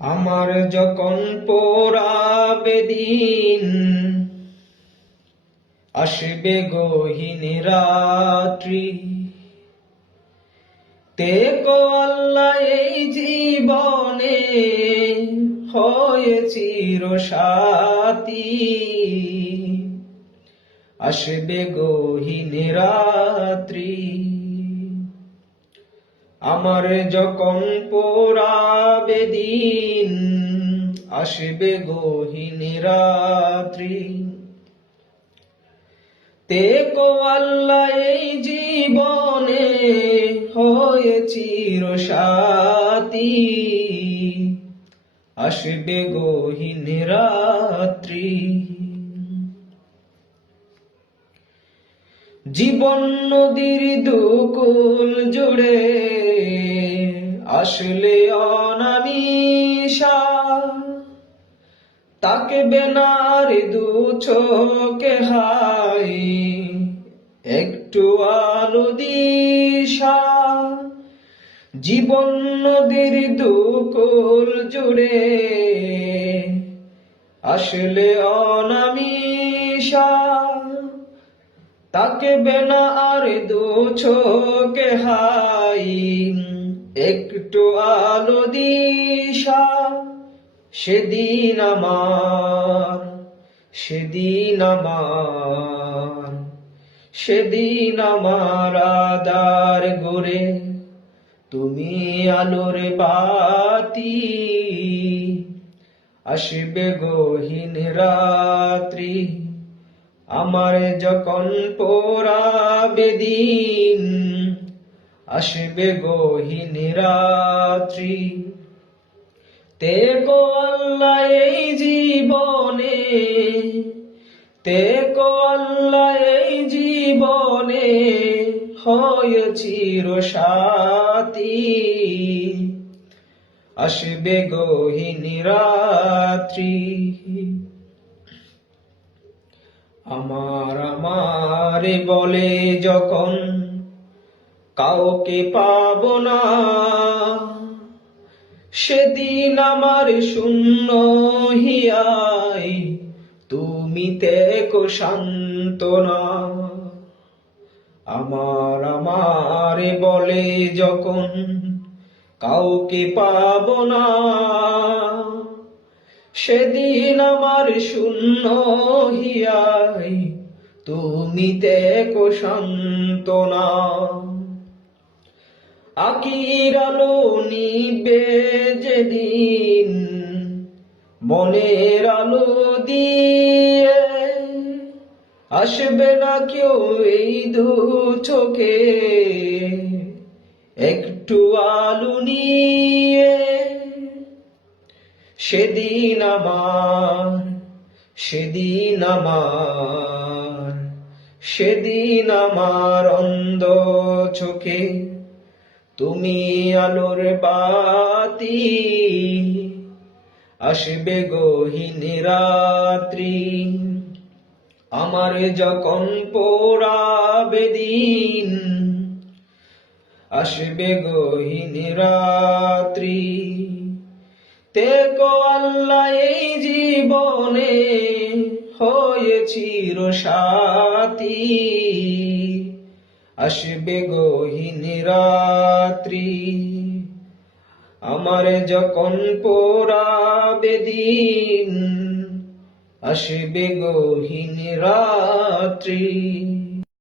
আমার যখন পোড়াবে দিন, আসবে গহীন রাত্রি। তেকো আল্লাহ এই জীবনে হয়ে চিরসাথী, আসবে গহীন রাত্রি। আমার যখন পোড়াবে দিন, আসবে গহীন রাত্রি। তেকো আল্লাহ এই জীবনে হয়ে চিরসাথী, আসবে গহীন রাত্রি। জীবন নদীর দুকুল জুড়ে আসলে অনামিশা, তাকে বেনার দু চোখে হাই একটু আলো দিশা। জীবন নদীর দুকুল জুড়ে আসলে অনামিশা, তাকে বেনা আর দু চোখে হাই একটু আলো দিশা। সেদিন আমার, সেদিন আমার, সেদিন আমার আদার গোরে তুমি আলোর বাতি, আসবে গহীন রাত্রি। আমার যখন পোড়াবে দিন, আসবে গহীন রাত্রি। তেকো আল্লাহ এই জীবনে, তেকো আল্লাহ এই জীবনে হয় চিরসাথী, আসবে গহীন রাত্রি। আমার বলে যখন কাউকে পাবো না, সেদিন আমার শূন্য হিয়াই তুমি তেকো সান্ত্বনা। আমার বলে যখন কাউকে পাবো না, সেদিন আমার শূন্য হিয়াই তুমি তেকো সান্ত্বনা। আখির আলো নিবে যেদিন মনের আলো দিয়ে, আসবে না কেউ এই দু চোখে একটু আলো নিয়ে। সেদিন আমার, সেদিন আমার, সেদিন আমার অন্ধ চোখে তুমি আলোর বাতি, আসবে গহীন রাত্রি। আমার যখন পোড়াবে দিন, আসবে গহীন রাত্রি। তেকো আল্লাহ এই জীবনে হয়ে চিরসাথী, আসবে গহীন রাত্রি। আমার যখন পোড়াবে দিন, আসবে গহীন রাত্রি।